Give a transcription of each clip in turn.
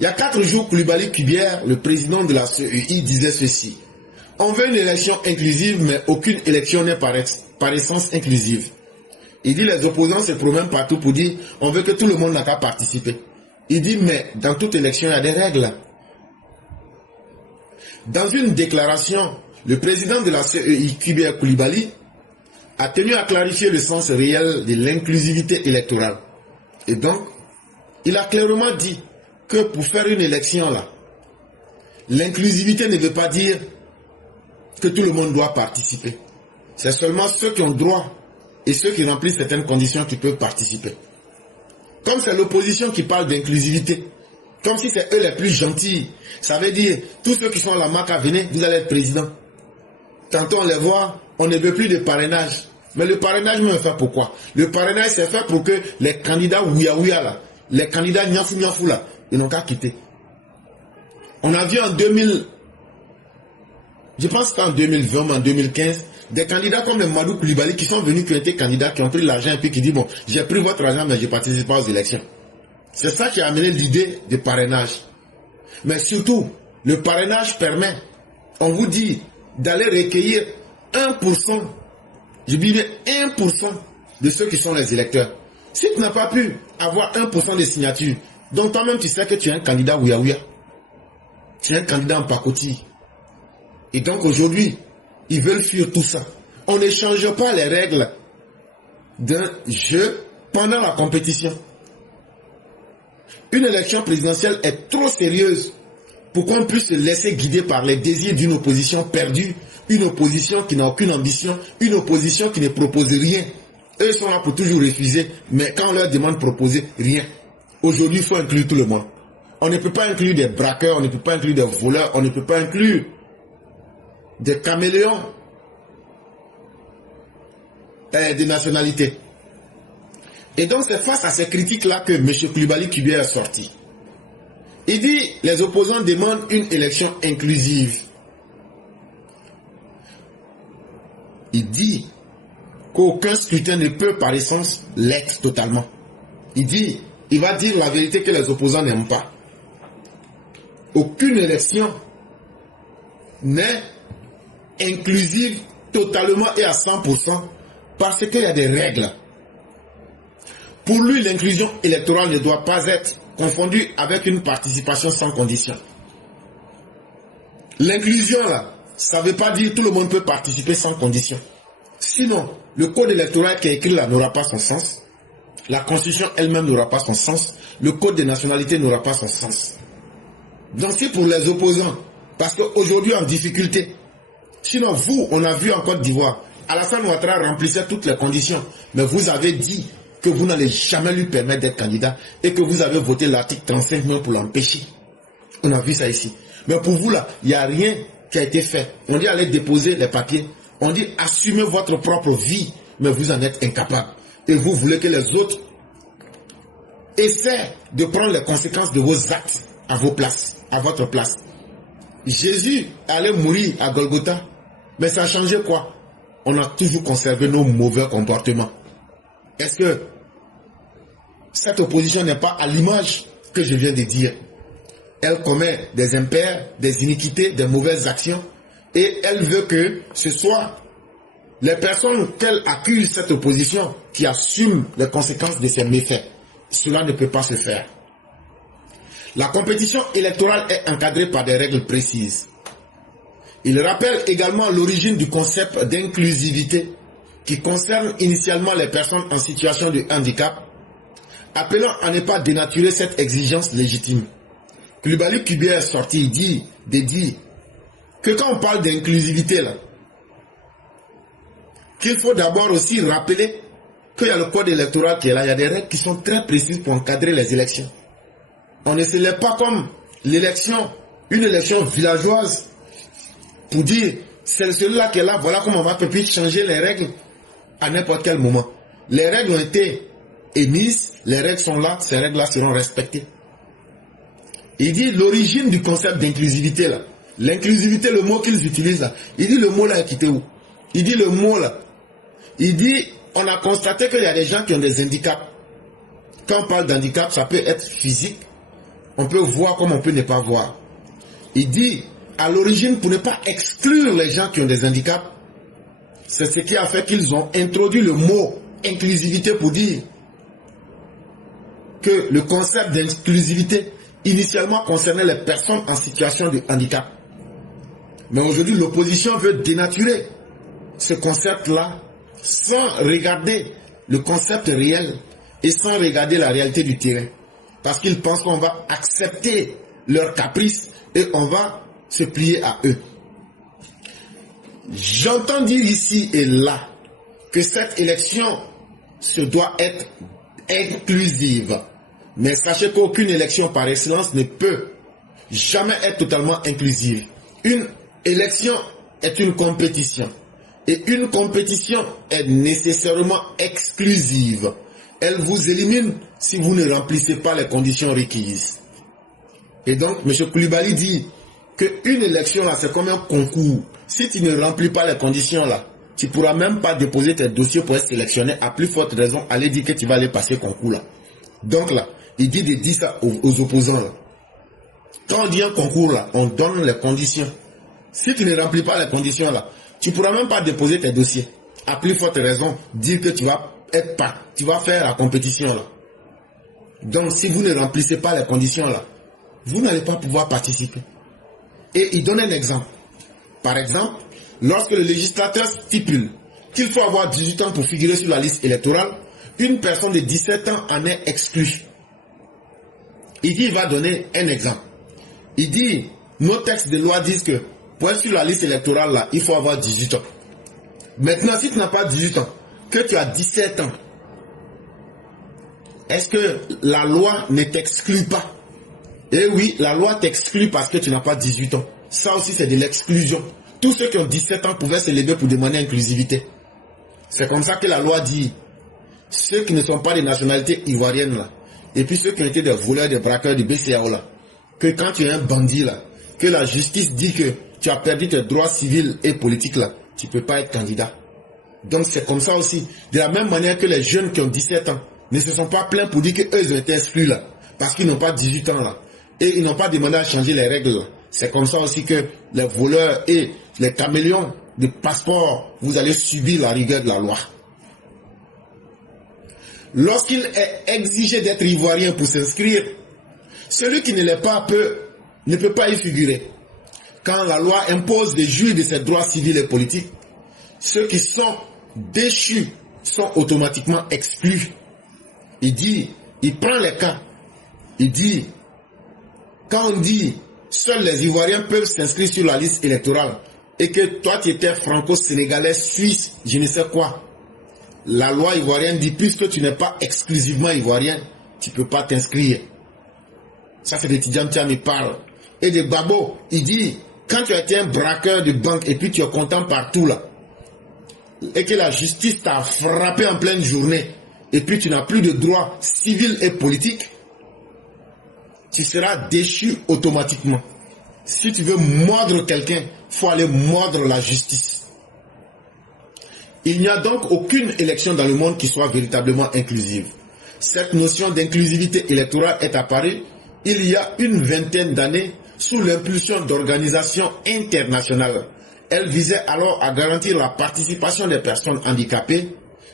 Il y a 4 jours, Koulibaly Kubière, le président de la CEI, disait ceci. On veut une élection inclusive, mais aucune élection n'est par essence inclusive. Il dit les opposants se promènent partout pour dire on veut que tout le monde n'a qu'à participer. Il dit mais dans toute élection il y a des règles. Dans une déclaration, le président de la CEI, Kubière Koulibaly, a tenu à clarifier le sens réel de l'inclusivité électorale. Et donc, il a clairement dit que pour faire une élection là, l'inclusivité ne veut pas dire que tout le monde doit participer. C'est seulement ceux qui ont droit et ceux qui remplissent certaines conditions qui peuvent participer. Comme c'est l'opposition qui parle d'inclusivité, comme si c'est eux les plus gentils, ça veut dire tous ceux qui sont à la MACA, venez, vous allez être président. Tantôt on les voit, on ne veut plus de parrainage. Mais le parrainage me fait pourquoi? Le parrainage c'est fait pour que les candidats ouya là, les candidats niafou là, ils n'ont qu'à quitter. On a vu en 2000, je pense que c'était en 2020 ou en 2015, des candidats comme le Madou Koulibaly qui sont venus, qui ont été candidats, qui ont pris l'argent et puis qui disent bon, j'ai pris votre argent mais je ne participe pas aux élections. C'est ça qui a amené l'idée de parrainage. Mais surtout, le parrainage permet, on vous dit, d'aller recueillir 1%, je dis bien 1% de ceux qui sont les électeurs. Si tu n'as pas pu avoir 1% des signatures, donc toi-même tu sais que tu es un candidat ouya. Tu es un candidat en pacotille. Et donc aujourd'hui, ils veulent fuir tout ça. On ne change pas les règles d'un jeu pendant la compétition. Une élection présidentielle est trop sérieuse pour qu'on puisse se laisser guider par les désirs d'une opposition perdue, une opposition qui n'a aucune ambition, une opposition qui ne propose rien. Eux sont là pour toujours refuser, mais quand on leur demande de proposer, rien. Aujourd'hui, il faut inclure tout le monde. On ne peut pas inclure des braqueurs, on ne peut pas inclure des voleurs, on ne peut pas inclure des caméléons des nationalités. Et donc c'est face à ces critiques-là que M. Koulibaly Kubière est sorti. Il dit, les opposants demandent une élection inclusive. Il dit qu'aucun scrutin ne peut par essence l'être totalement. Il dit, il va dire la vérité que les opposants n'aiment pas. Aucune élection n'est inclusive totalement et à 100% parce qu'il y a des règles. Pour lui, l'inclusion électorale ne doit pas être confondue avec une participation sans condition. L'inclusion, là, ça ne veut pas dire que tout le monde peut participer sans condition. Sinon, le code électoral qui est écrit là n'aura pas son sens. La constitution elle-même n'aura pas son sens. Le code des nationalités n'aura pas son sens. Donc c'est pour les opposants. Parce qu'aujourd'hui en difficulté. Sinon vous, on a vu en Côte d'Ivoire, Alassane Ouattara remplissait toutes les conditions. Mais vous avez dit que vous n'allez jamais lui permettre d'être candidat et que vous avez voté l'article 35 pour l'empêcher. On a vu ça ici. Mais pour vous là, il n'y a rien qui a été fait. On dit allez déposer les papiers. On dit assumez votre propre vie, mais vous en êtes incapable. Et vous voulez que les autres essaient de prendre les conséquences de vos actes à vos places, à votre place. Jésus allait mourir à Golgotha, mais ça a changé quoi? On a toujours conservé nos mauvais comportements. Est-ce que cette opposition n'est pas à l'image que je viens de dire? Elle commet des impairs, des iniquités, des mauvaises actions, et elle veut que ce soit les personnes qu'elle accuse, cette opposition, qui assument les conséquences de ces méfaits. Cela ne peut pas se faire. La compétition électorale est encadrée par des règles précises. Il rappelle également l'origine du concept d'inclusivité qui concerne initialement les personnes en situation de handicap, appelant à ne pas dénaturer cette exigence légitime. Koulibaly Kubière est sorti, il dit que quand on parle d'inclusivité là, qu'il faut d'abord aussi rappeler qu'il y a le code électoral qui est là, il y a des règles qui sont très précises pour encadrer les élections. On ne se lève pas comme l'élection, une élection villageoise, pour dire c'est celui-là qui est là, voilà comment on va peut-être changer les règles à n'importe quel moment. Les règles ont été émises, les règles sont là, ces règles-là seront respectées. Il dit l'origine du concept d'inclusivité là. L'inclusivité, le mot qu'ils utilisent là. Il dit le mot là est quitté où? Il dit le mot là. Il dit on a constaté qu'il y a des gens qui ont des handicaps. Quand on parle d'handicap, ça peut être physique, on peut voir comme on peut ne pas voir. Il dit, à l'origine, pour ne pas exclure les gens qui ont des handicaps, c'est ce qui a fait qu'ils ont introduit le mot inclusivité pour dire que le concept d'inclusivité initialement concernait les personnes en situation de handicap. Mais aujourd'hui, l'opposition veut dénaturer ce concept-là sans regarder le concept réel et sans regarder la réalité du terrain. Parce qu'ils pensent qu'on va accepter leurs caprices et on va se plier à eux. J'entends dire ici et là que cette élection se doit être inclusive. Mais sachez qu'aucune élection par excellence ne peut jamais être totalement inclusive. Une élection est une compétition. Et une compétition est nécessairement exclusive. Elle vous élimine si vous ne remplissez pas les conditions requises. Et donc, M. Coulibaly dit qu'une élection, là, c'est comme un concours. Si tu ne remplis pas les conditions, là, tu ne pourras même pas déposer tes dossiers pour être sélectionné. À plus forte raison, aller dire que tu vas aller passer concours, là. Donc, là, il dit de dire ça aux opposants, là. Quand on dit un concours, là, on donne les conditions. Si tu ne remplis pas les conditions, là, tu ne pourras même pas déposer tes dossiers. À plus forte raison, dire que tu vas faire la compétition, là. Donc, si vous ne remplissez pas les conditions, là, vous n'allez pas pouvoir participer. Et il donne un exemple. Par exemple, lorsque le législateur stipule qu'il faut avoir 18 ans pour figurer sur la liste électorale, une personne de 17 ans en est exclue. Il va donner un exemple. Il dit, nos textes de loi disent que pour être sur la liste électorale, là, il faut avoir 18 ans. Maintenant, si tu n'as pas 18 ans, que tu as 17 ans, est-ce que la loi ne t'exclut pas? Eh oui, la loi t'exclut parce que tu n'as pas 18 ans. Ça aussi, c'est de l'exclusion. Tous ceux qui ont 17 ans pouvaient se lever pour demander inclusivité. C'est comme ça que la loi dit, ceux qui ne sont pas des nationalités ivoiriennes, là, et puis ceux qui ont été des voleurs, des braqueurs du BCAO, là, que quand tu es un bandit, là, que la justice dit que tu as perdu tes droits civils et politiques, là, tu ne peux pas être candidat. Donc c'est comme ça aussi. De la même manière que les jeunes qui ont 17 ans ne se sont pas plaints pour dire qu'eux, ils ont été exclus, là, parce qu'ils n'ont pas 18 ans, là. Et ils n'ont pas demandé à changer les règles. C'est comme ça aussi que les voleurs et les caméléons de passeport, vous allez subir la rigueur de la loi. Lorsqu'il est exigé d'être ivoirien pour s'inscrire, celui qui ne l'est pas ne peut pas y figurer. Quand la loi impose de jouir de ses droits civils et politiques, ceux qui sont déchus sont automatiquement exclus. Il prend les cas. Il dit, quand on dit seuls les Ivoiriens peuvent s'inscrire sur la liste électorale et que toi tu étais franco-sénégalais, suisse, je ne sais quoi, la loi ivoirienne dit puisque tu n'es pas exclusivement ivoirien, tu ne peux pas t'inscrire. Ça c'est des Tidjane Thiam, il parle. Et de Babo, il dit, quand tu as été un braqueur de banque et puis tu es content partout là, et que la justice t'a frappé en pleine journée, et puis tu n'as plus de droits civils et politiques, tu seras déchu automatiquement. Si tu veux mordre quelqu'un, il faut aller mordre la justice. Il n'y a donc aucune élection dans le monde qui soit véritablement inclusive. Cette notion d'inclusivité électorale est apparue il y a une vingtaine d'années sous l'impulsion d'organisations internationales. Elle visait alors à garantir la participation des personnes handicapées,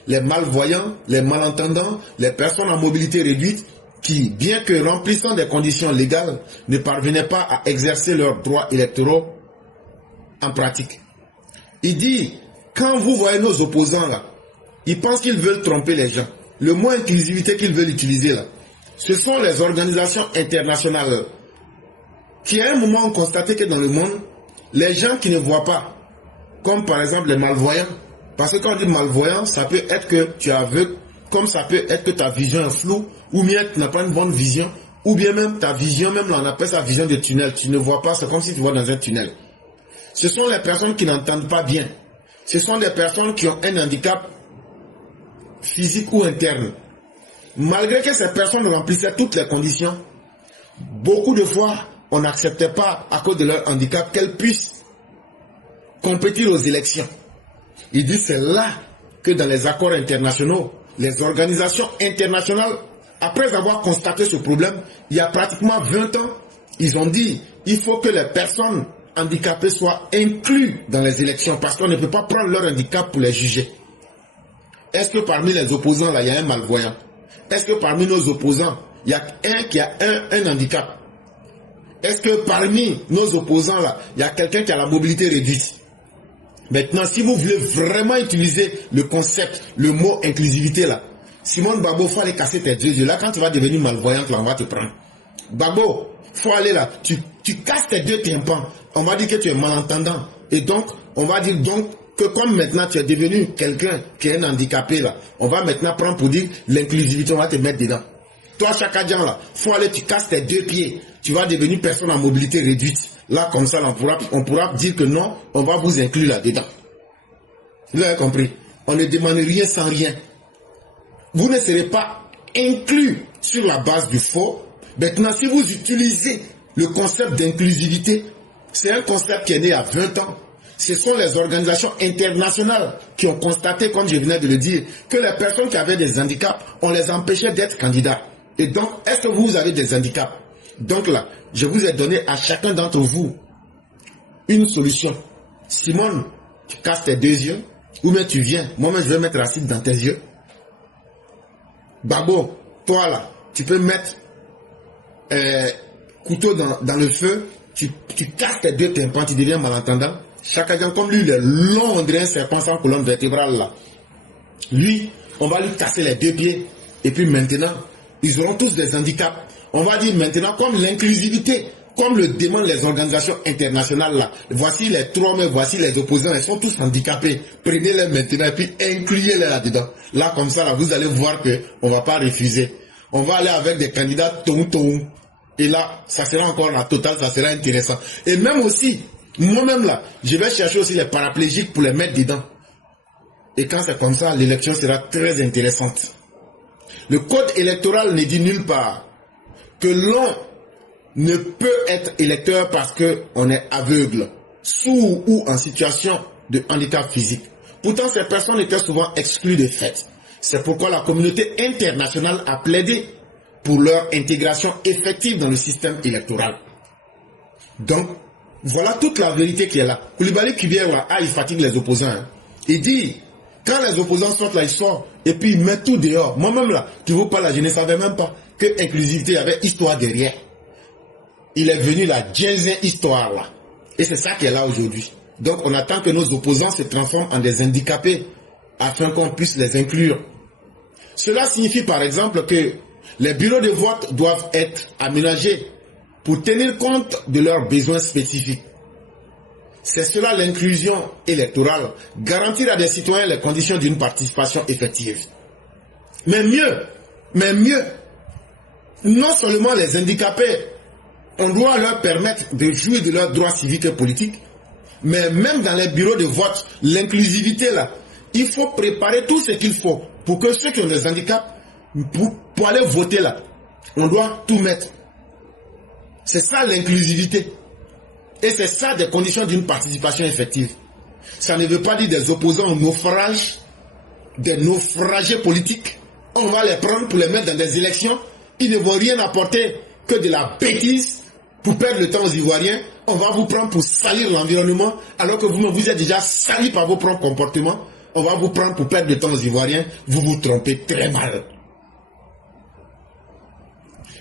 les malvoyants, les malentendants, les personnes en mobilité réduite qui, bien que remplissant des conditions légales, ne parvenaient pas à exercer leurs droits électoraux en pratique. Il dit, quand vous voyez nos opposants là, ils pensent qu'ils veulent tromper les gens. Le mot inclusivité qu'ils veulent utiliser là, ce sont les organisations internationales qui à un moment ont constaté que dans le monde, les gens qui ne voient pas, comme par exemple les malvoyants, parce que quand on dit malvoyant, ça peut être que tu es aveugle, comme ça peut être que ta vision est floue, ou bien tu n'as pas une bonne vision, ou bien même ta vision, même là on appelle ça vision de tunnel, tu ne vois pas, c'est comme si tu vois dans un tunnel. Ce sont les personnes qui n'entendent pas bien. Ce sont les personnes qui ont un handicap physique ou interne. Malgré que ces personnes remplissaient toutes les conditions, beaucoup de fois, on n'acceptait pas, à cause de leur handicap, qu'elles puissent compétir aux élections. Il dit c'est là que dans les accords internationaux, les organisations internationales après avoir constaté ce problème, il y a pratiquement 20 ans, ils ont dit il faut que les personnes handicapées soient incluses dans les élections parce qu'on ne peut pas prendre leur handicap pour les juger. Est-ce que parmi les opposants, là, il y a un malvoyant? Est-ce que parmi nos opposants, il y a un qui a un handicap? Est-ce que parmi nos opposants, là, il y a quelqu'un qui a la mobilité réduite? Maintenant, si vous voulez vraiment utiliser le concept, le mot inclusivité, là, Simone Gbagbo, il faut aller casser tes deux yeux. Là, quand tu vas devenir malvoyante, là, on va te prendre. Gbagbo, il faut aller là, tu casses tes deux tympans. On va dire que tu es malentendant. Et donc, on va dire donc que comme maintenant tu es devenu quelqu'un qui est un handicapé, là, on va maintenant prendre pour dire l'inclusivité, on va te mettre dedans. Toi, Chakadjan, là, il faut aller, tu casses tes deux pieds. Tu vas devenir personne en mobilité réduite. Là, comme ça, on pourra dire que non, on va vous inclure là-dedans. Vous avez compris? On ne demande rien sans rien. Vous ne serez pas inclus sur la base du faux. Maintenant, si vous utilisez le concept d'inclusivité, c'est un concept qui est né il y a 20 ans. Ce sont les organisations internationales qui ont constaté, comme je venais de le dire, que les personnes qui avaient des handicaps, on les empêchait d'être candidats. Et donc, est-ce que vous avez des handicaps? Donc là, je vous ai donné à chacun d'entre vous une solution. Simone, tu casses tes deux yeux, ou bien tu viens, moi-même je vais mettre l'acide dans tes yeux. Gbagbo, toi là, tu peux mettre couteau dans le feu, tu casses tes deux tympans, tu deviens malentendant. Chacun comme lui, il est long, on dirait un serpent sans colonne vertébrale là. Lui, on va lui casser les deux pieds. Et puis maintenant, ils auront tous des handicaps. On va dire maintenant, comme l'inclusivité, comme le demandent les organisations internationales là, voici les trois, mais voici les opposants, ils sont tous handicapés. Prenez-les maintenant et puis incluez-les là-dedans. Là, comme ça, là, vous allez voir qu'on ne va pas refuser. On va aller avec des candidats ton. Et là, ça sera encore la totale, ça sera intéressant. Et même aussi, moi-même là, je vais chercher aussi les paraplégiques pour les mettre dedans. Et quand c'est comme ça, l'élection sera très intéressante. Le code électoral ne dit nulle part que l'on ne peut être électeur parce qu'on est aveugle, sourd ou en situation de handicap physique. Pourtant, ces personnes étaient souvent exclues de fait. C'est pourquoi la communauté internationale a plaidé pour leur intégration effective dans le système électoral. Donc, voilà toute la vérité qui est là. Coulibaly qui vient là, il fatigue les opposants. Hein. Il dit, quand les opposants sortent là, ils sortent, et puis ils mettent tout dehors. Moi-même là, tu vois pas là, je ne savais même pas que inclusivité, il y avait histoire derrière. Il est venu la Jensen histoire là. Et c'est ça qui est là aujourd'hui. Donc on attend que nos opposants se transforment en des handicapés afin qu'on puisse les inclure. Cela signifie par exemple que les bureaux de vote doivent être aménagés pour tenir compte de leurs besoins spécifiques. C'est cela l'inclusion électorale, garantir à des citoyens les conditions d'une participation effective. Mais mieux, non seulement les handicapés, on doit leur permettre de jouir de leurs droits civiques et politiques, mais même dans les bureaux de vote, l'inclusivité là, il faut préparer tout ce qu'il faut pour que ceux qui ont des handicaps, pour aller voter là, on doit tout mettre. C'est ça l'inclusivité. Et c'est ça des conditions d'une participation effective. Ça ne veut pas dire des opposants au naufrage, des naufragés politiques. On va les prendre pour les mettre dans des élections. Ils ne vont rien apporter que de la bêtise pour perdre le temps aux Ivoiriens. On va vous prendre pour salir l'environnement alors que vous-même vous êtes déjà sali par vos propres comportements. On va vous prendre pour perdre le temps aux Ivoiriens. Vous vous trompez très mal.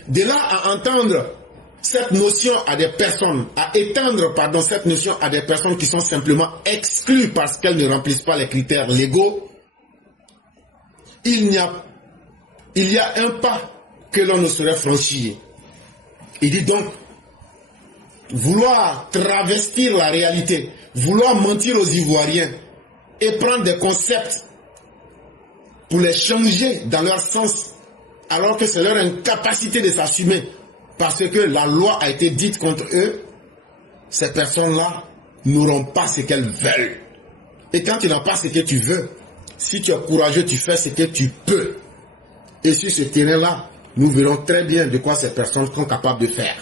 De là à entendre cette notion à des personnes, à étendre cette notion à des personnes qui sont simplement exclues parce qu'elles ne remplissent pas les critères légaux, il y a un pas que l'on ne saurait franchir. Il dit donc, vouloir travestir la réalité, vouloir mentir aux Ivoiriens et prendre des concepts pour les changer dans leur sens, alors que c'est leur incapacité de s'assumer, parce que la loi a été dite contre eux, ces personnes-là n'auront pas ce qu'elles veulent. Et quand tu n'as pas ce que tu veux, si tu es courageux, tu fais ce que tu peux. Et sur ce terrain-là, nous verrons très bien de quoi ces personnes sont capables de faire.